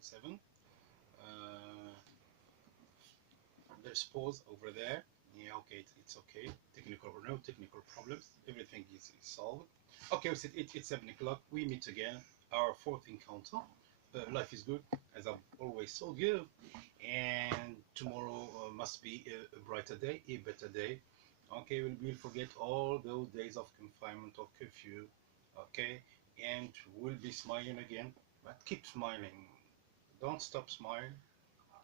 7. There's pause over there. Yeah, okay, it's okay. Technical or no technical problems, everything is solved. Okay, we said it's 7 o'clock. We meet again. Our fourth encounter. Life is good, as I've always told you. And tomorrow must be a brighter day, a better day. Okay, we'll forget all those days of confinement or curfew. Okay, and we'll be smiling again. But keep smiling. Don't stop smiling.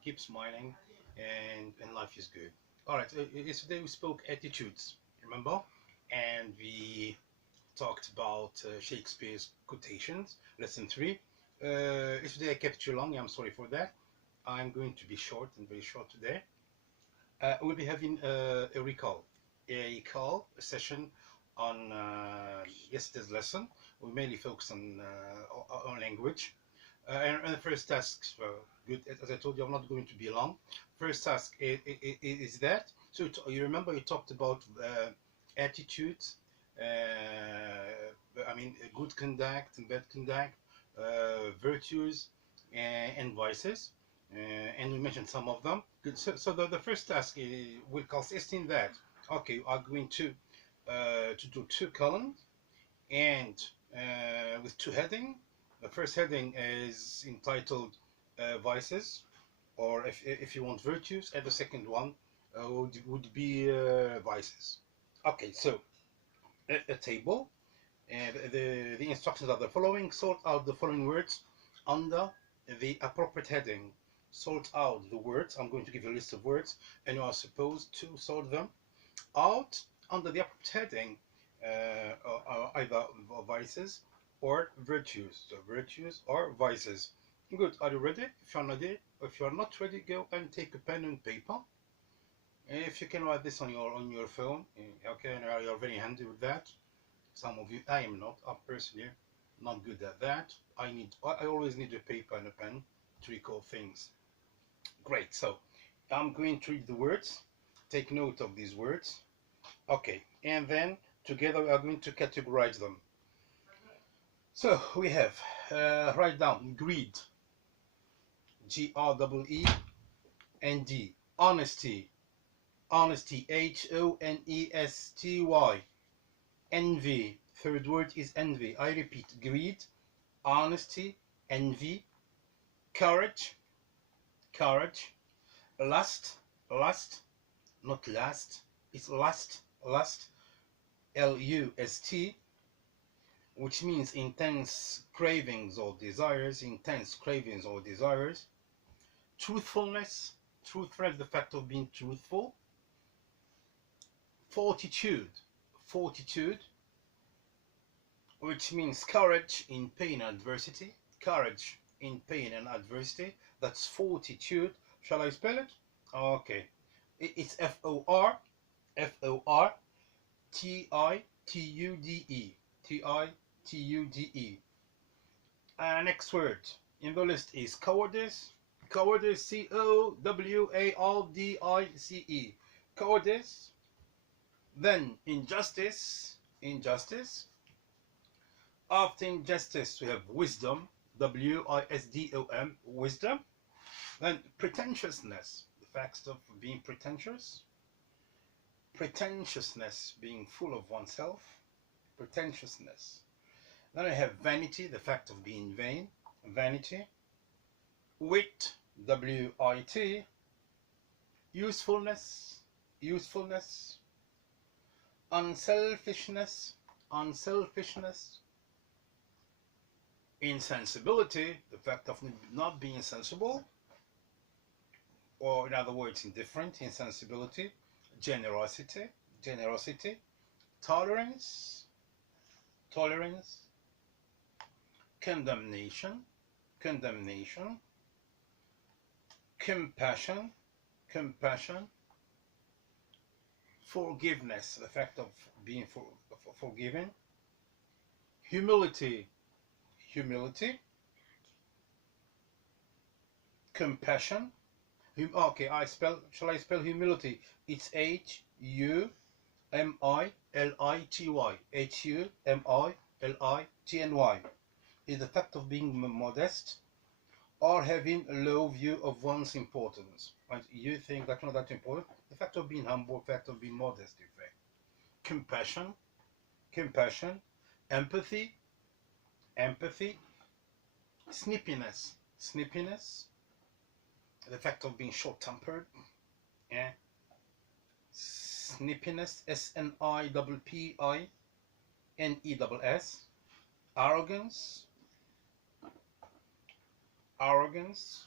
Keep smiling, and life is good. All right. Yesterday we spoke attitudes. Remember, and we talked about Shakespeare's quotations. Lesson 3. Yesterday I kept you long. I'm sorry for that. I'm going to be short and very short today. We'll be having a recall, a session on yesterday's lesson. We mainly focus on language. And the first task, good, as I told you, I'm not going to be long. First task is that. So you remember you talked about attitudes, I mean, good conduct and bad conduct, virtues and vices, and we mentioned some of them. Good. So the first task will consist in that. Okay, we are going to do 2 columns and with 2 headings. The first heading is entitled vices, or if you want virtues, and the second one would be vices. Okay, so a table, and the instructions are the following. Sort out the following words under the appropriate heading. Sort out the words. I'm going to give you a list of words, and you are supposed to sort them out under the appropriate heading, either vices or virtues. So virtues or vices. Good. Are you ready? If you're not ready, go and take a pen and paper. If you can write this on your phone, okay, you're very handy with that. Some of you, I am not. I'm personally not good at that. I always need a paper and a pen to recall things. Great. So I'm going to read the words. Take note of these words. Okay, and then together we are going to categorize them. So we have, write down greed, GREEND, honesty, HONESTY, envy, third word is envy. I repeat, greed, honesty, envy, courage, lust, not last, it's lust, LUST, which means intense cravings or desires, truthfulness, the fact of being truthful, fortitude, which means courage in pain and adversity, that's fortitude. Shall I spell it? Okay, it's FORTITUDE. Next word in the list is cowardice, COWARDICE, cowardice. Then injustice. After injustice we have wisdom, WISDOM, wisdom. Then pretentiousness, the fact of being pretentious, being full of oneself, pretentiousness. Then I have vanity, the fact of being vain, vanity. Wit, WIT, usefulness, unselfishness, insensibility, the fact of not being sensible, or in other words, indifferent, insensibility, generosity, tolerance, condemnation, compassion, forgiveness, the fact of being forgiven, humility, compassion. Okay, shall I spell humility? It's HUMILITY, HUMILITY. Is the fact of being modest or having a low view of one's importance. And you think that's not that important. The fact of being humble, the fact of being modest, in fact. Compassion, empathy, snippiness, the fact of being short-tempered, yeah, snippiness, SNIPPINESS, arrogance,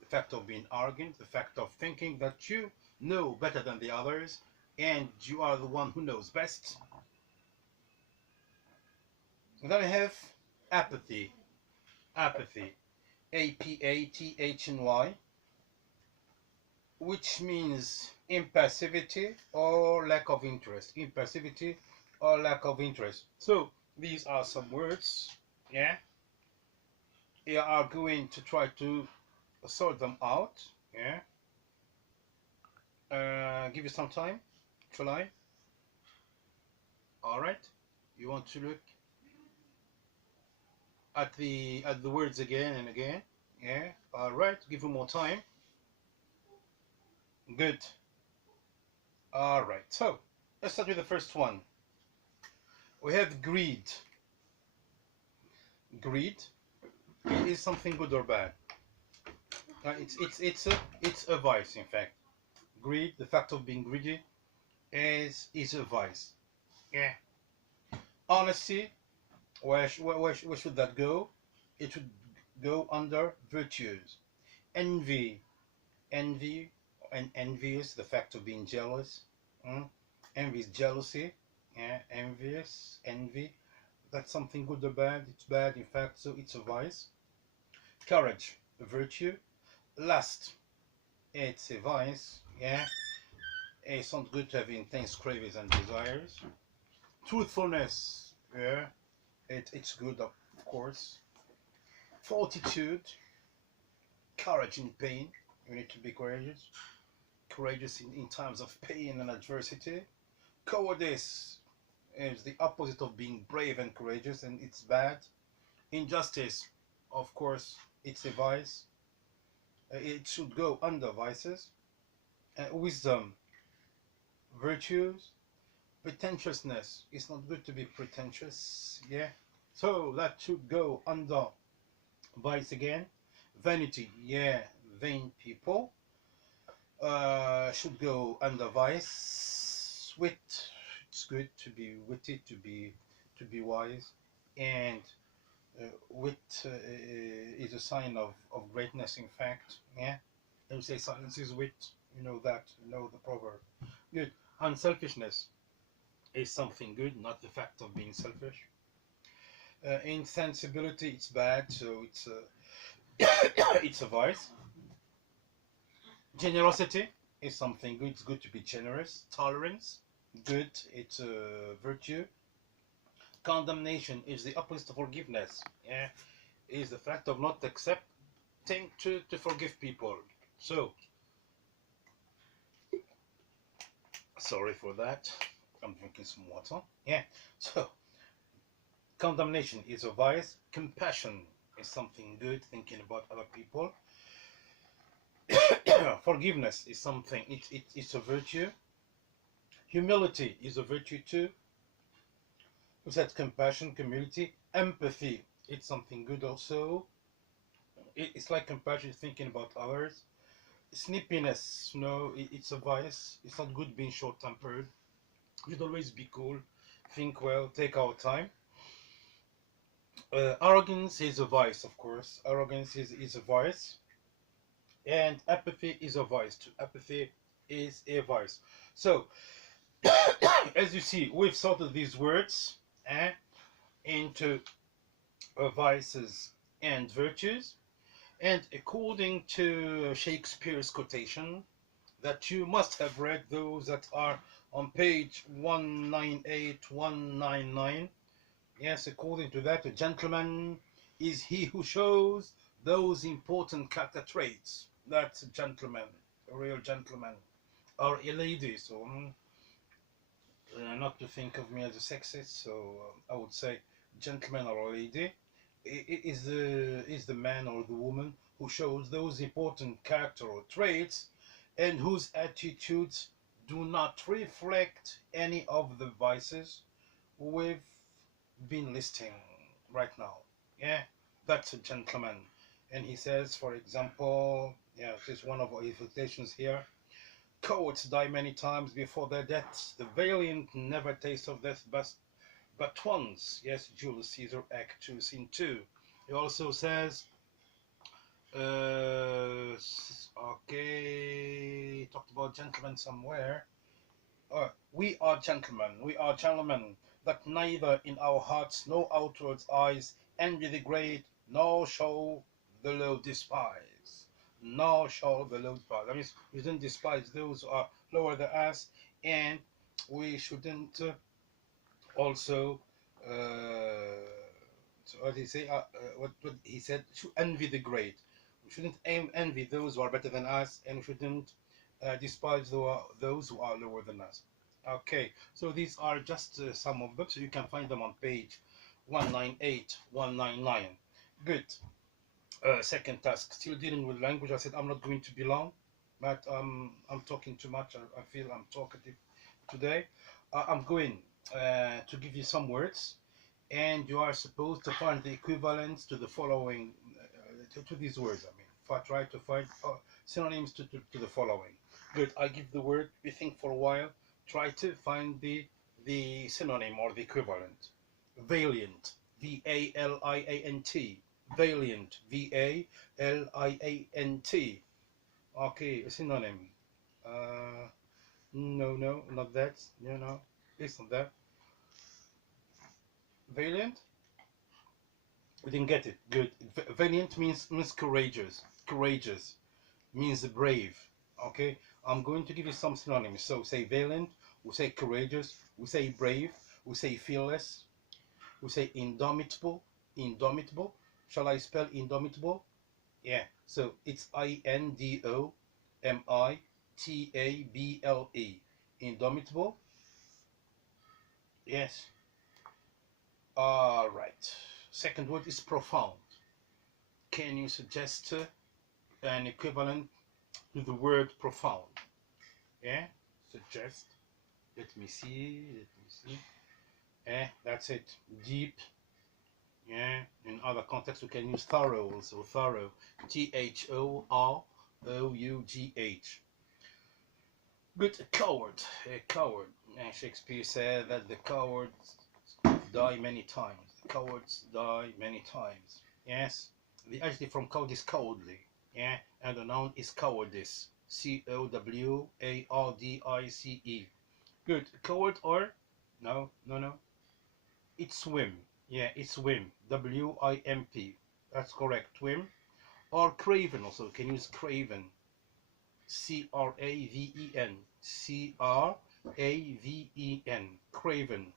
the fact of being arrogant, the fact of thinking that you know better than the others and you are the one who knows best. And then I have apathy, APATHNY, which means impassivity or lack of interest. So these are some words, yeah. You are going to try to sort them out, yeah. Give you some time, shall I? All right. You want to look at the words again and again, yeah. All right. Give you more time. Good. All right. So let's start with the first one. We have greed. Greed is something good or bad. It's a vice, in fact. Greed, the fact of being greedy, is a vice. Yeah. Honesty, where should that go? It should go under virtues. Envy, and envious, the fact of being jealous. Envy is jealousy. Yeah, envy. That's something good or bad. It's bad, in fact, so it's a vice. Courage, a virtue. Lust, it's a vice. Yeah, it's not good to have intense cravings and desires. Truthfulness, yeah, it's good, of course. Fortitude, courage in pain. You need to be courageous in times of pain and adversity. Cowardice is the opposite of being brave and courageous, and it's bad. Injustice, of course, it's a vice. It should go under vices. Wisdom, virtues. Pretentiousness, it's not good to be pretentious, yeah. So that should go under vice again. Vanity, yeah, vain people. Should go under vice. Wit, it's good to be witty, to be wise, and wit is a sign of greatness, in fact, yeah. They say silence is wit, you know that, you know the proverb. Good. Unselfishness is something good, not the fact of being selfish. Insensibility, it's bad, so it's it's a vice. Generosity is something good, it's good to be generous. Tolerance, good, it's a virtue. Condemnation is the opposite of forgiveness, yeah, is the fact of not accepting to forgive people. So, sorry for that, I'm drinking some water, yeah. So, condemnation is a vice. Compassion is something good, thinking about other people. Forgiveness is something, it's a virtue. Humility is a virtue too. We said compassion, humility. Empathy, it's something good also. It's like compassion, thinking about others. Snippiness, no, it's a vice. It's not good being short-tempered. We should always be cool, think well, take our time. Arrogance is a vice, of course. Arrogance is a vice. And apathy is a vice too. Apathy is a vice. So, as you see, we've sorted these words into vices and virtues. And according to Shakespeare's quotation, that you must have read, those that are on page 198, 199. Yes, according to that, a gentleman is he who shows those important character traits. That's a gentleman, a real gentleman, or a lady. So, not to think of me as a sexist, so I would say gentleman or a lady is the man or the woman who who shows those important character or traits and whose attitudes do not reflect any of the vices we've been listing right now. Yeah, that's a gentleman. And he says, for example, yeah, this is one of our invitations here. Cowards die many times before their deaths. The valiant never taste of death but once. Yes, Julius Caesar, Act 2, Scene 2. He also says, okay, talked about gentlemen somewhere. We are gentlemen, that neither in our hearts nor outward eyes envy the great, nor shall the low despise. Nor shall the low despise. That means we shouldn't despise those who are lower than us, and we shouldn't also, so what he say? What he said, should envy the great. We shouldn't envy those who are better than us, and we shouldn't despise those who are lower than us. Okay, so these are just some of them, so you can find them on page 198, 199. Good. Second task, still dealing with language. I said I'm not going to be long, but I'm talking too much. I feel I'm talkative today. I'm going to give you some words, and you are supposed to find the equivalents to the following, to these words. I mean, try to find synonyms to the following. Good. I give the word. We think for a while. Try to find the synonym or the equivalent. Valiant. V-A-L-I-A-N-T. Valiant. V-A-L-I-A-N-T. Okay, a synonym. No, not that. No, it's not that. Valiant. We didn't get it. Good. Valiant means courageous. Courageous means brave. Okay. I'm going to give you some synonyms. So say valiant. We say courageous. We say brave. We say fearless. We say indomitable. Indomitable. Shall I spell indomitable? Yeah. So it's INDOMITABLE. Indomitable. Yes. All right. Second word is profound. Can you suggest an equivalent to the word profound? Yeah, suggest. Let me see. Yeah, that's it. Deep. Yeah, in other contexts we can use thorough also. Thorough. Thorough. Good. A coward. A coward. And Shakespeare said that the cowards die many times. The cowards die many times. Yes. The adjective from coward is cowardly. Yeah. And the noun is cowardice. C-O-W-A-R-D-I-C-E. Good. Coward or no. It's swim. Yeah, it's swim. W-I-M-P. That's correct. Swim. Or craven also. You can use craven. C-R-A-V-E-N. C-R-A-V-E-N. Craven.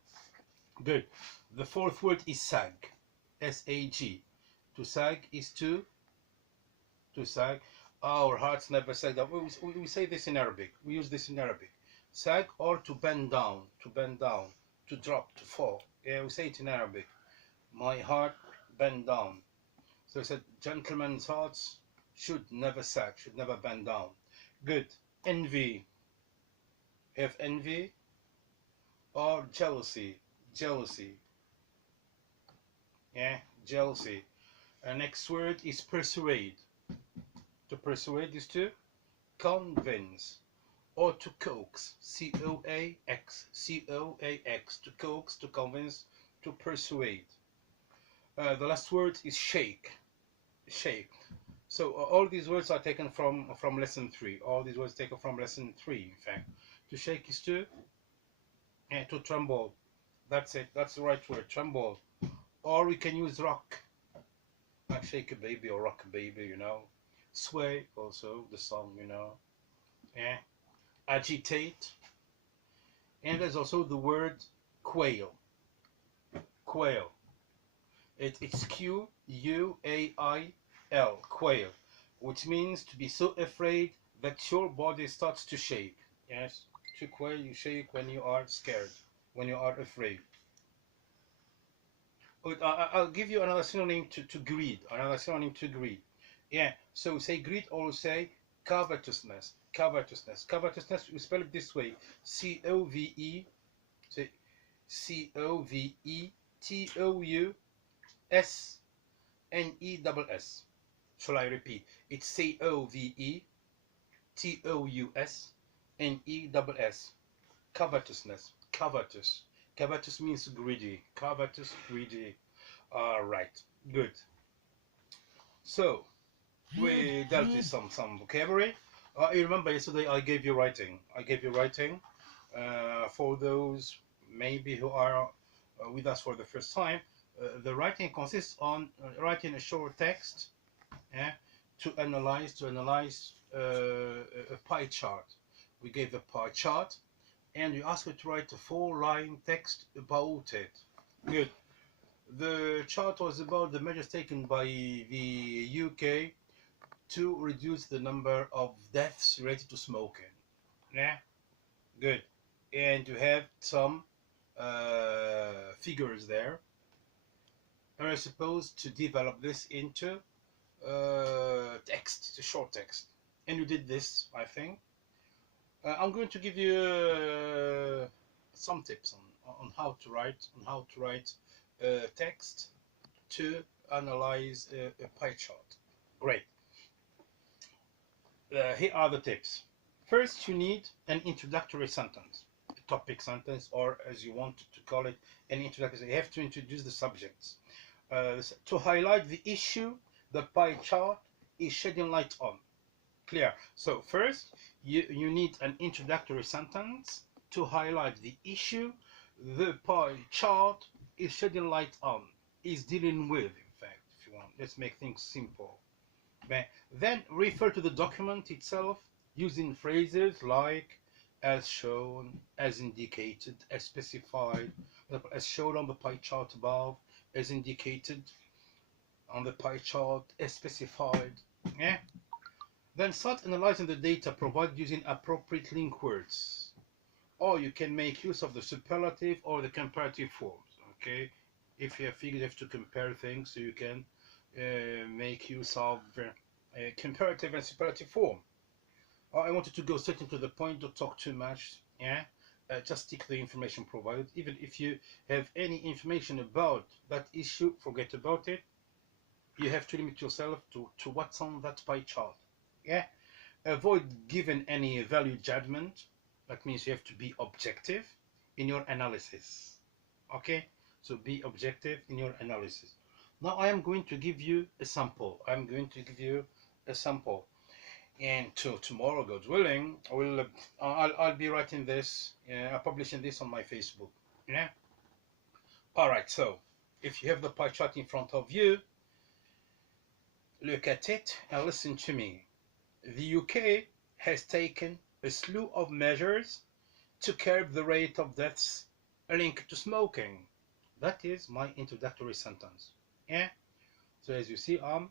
Good. The fourth word is sag. S-A-G. To sag is to sag. Our hearts never sag down. We say this in Arabic. We use this in Arabic. Sag or to bend down. To bend down. To drop. To fall. Yeah, we say it in Arabic. My heart bend down. So I said, gentlemen's hearts should never sag. Should never bend down. Good. Envy. Have envy or jealousy. Jealousy. Yeah, jealousy. Next word is persuade. To persuade is to convince or to coax. C-O-A-X. C-O-A-X. To coax, to convince, to persuade. The last word is shake. Shake. So all these words are taken from lesson 3. All these words taken from lesson 3, in fact. To shake is to tremble. That's it. That's the right word. Tremble. Or we can use rock. Like shake a baby or rock a baby, you know. Sway also, the song, you know. Yeah. Agitate. And there's also the word quail. Quail. It's Q-U-A-I-L. Quail. Which means to be so afraid that your body starts to shake. Yes. To quail, you shake when you are scared. When you are afraid. I'll give you another synonym to greed. Another synonym to greed. Yeah, so say greed or say covetousness. Covetousness. Covetousness, we spell it this way: C-O-V-E, say C-O-V-E-T-O-U-S-N-E-double-S. Shall I repeat? It's C-O-V-E-T-O-U-S-N-E-double-S. Covetousness. Covetous. Covetous means greedy. Covetous, greedy. All right, good. So we dealt with some vocabulary. You remember yesterday I gave you writing. I gave you writing for those maybe who are with us for the first time. The writing consists on writing a short text, yeah, to analyze a pie chart. We gave the pie chart, and you asked me to write a 4-line text about it. Good. The chart was about the measures taken by the UK to reduce the number of deaths related to smoking. Yeah, good. And you have some figures there. And you're supposed to develop this into text, it's a short text. And you did this, I think. I'm going to give you some tips on how to write text to analyze a pie chart. Great. Here are the tips. First, you need an introductory sentence, a topic sentence, or as you want to call it, an introductory. You have to introduce the subjects to highlight the issue the pie chart is shedding light on. Clear. So first, you need an introductory sentence to highlight the issue the pie chart is shedding light on, is dealing with, in fact, if you want. Let's make things simple. Then refer to the document itself using phrases like as shown, as indicated, as specified, as shown on the pie chart above, as indicated on the pie chart, as specified. Yeah. Then start analyzing the data provided using appropriate link words. Or you can make use of the superlative or the comparative forms. Okay. If you have figured you have to compare things, so you can make use of comparative and superlative form. I wanted to go straight into the point, don't talk too much. Yeah, just stick the information provided. Even if you have any information about that issue, forget about it. You have to limit yourself to what's on that pie chart. Yeah, avoid giving any value judgment. That means you have to be objective in your analysis. Okay, so be objective in your analysis. Now I am going to give you a sample. I'm going to give you a sample, and tomorrow, God willing, I'll be writing this, publishing this on my Facebook. Yeah. All right. So if you have the pie chart in front of you, look at it and listen to me. The UK has taken a slew of measures to curb the rate of deaths linked to smoking. That is my introductory sentence. Yeah. So as you see, I'm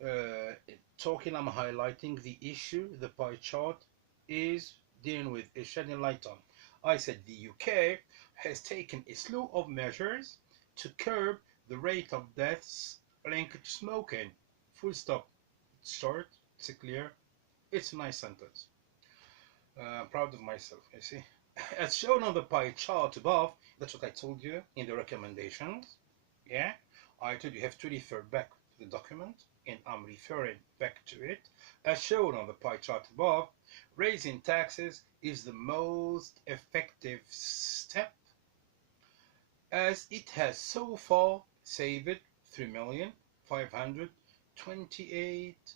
highlighting the issue the pie chart is dealing with, is shedding light on. I said the UK has taken a slew of measures to curb the rate of deaths linked to smoking. Full stop. It's short, it's clear, it's a nice sentence. Proud of myself, you see. As shown on the pie chart above, that's what I told you in the recommendations. Yeah, I told you have to refer back to the document, and I'm referring back to it. As shown on the pie chart above, raising taxes is the most effective step, as it has so far saved 3,528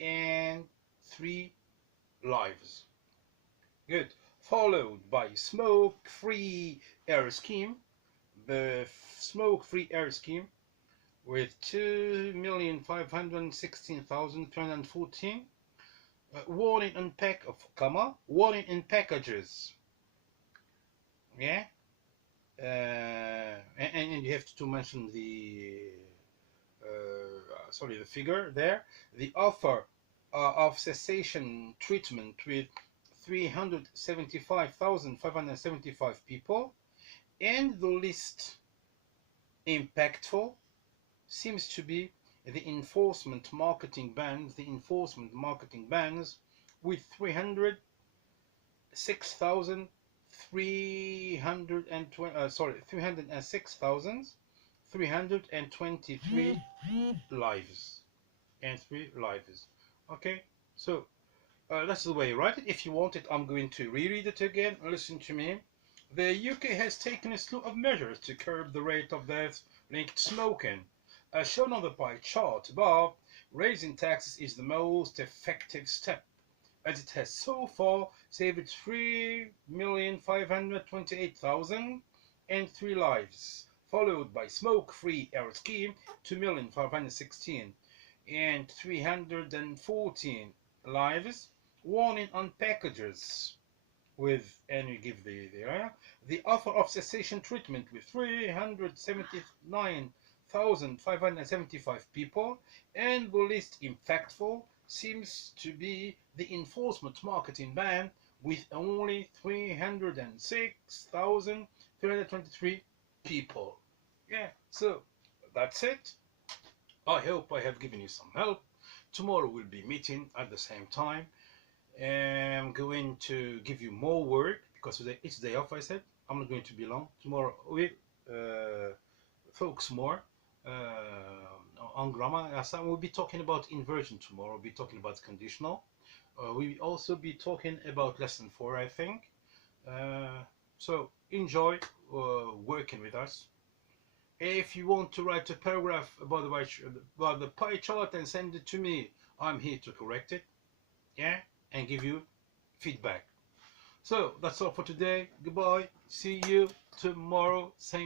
and 3 lives. Good. Followed by smoke-free air scheme, the smoke-free air scheme with 2,516,214 warning in warning in packages. Yeah. And you have to mention the the figure there. The offer of cessation treatment with 375,575 people, and the least impactful seems to be the enforcement marketing bans, with 306,323 lives and 3 lives. Okay, so that's the way you write it. If you want it, I'm going to reread it again. Listen to me. The UK has taken a slew of measures to curb the rate of deaths linked to smoking. As shown on the pie chart above, raising taxes is the most effective step, as it has so far saved 3,528,003 lives, followed by smoke-free air scheme 2,516 and 314 lives, warning on packages with, and we give the offer of cessation treatment with 379,575 people, and the least impactful seems to be the enforcement marketing ban with only 306,323 people. Yeah, so that's it. I hope I have given you some help. Tomorrow we'll be meeting at the same time. I'm going to give you more work because today it's day off. I said I'm not going to be long. Tomorrow we'll focus more on grammar. We'll be talking about inversion tomorrow. We'll be talking about conditional. We'll also be talking about lesson 4, I think. So enjoy working with us. If you want to write a paragraph about the pie chart and send it to me, I'm here to correct it, yeah, and give you feedback. So that's all for today. Goodbye. See you tomorrow, same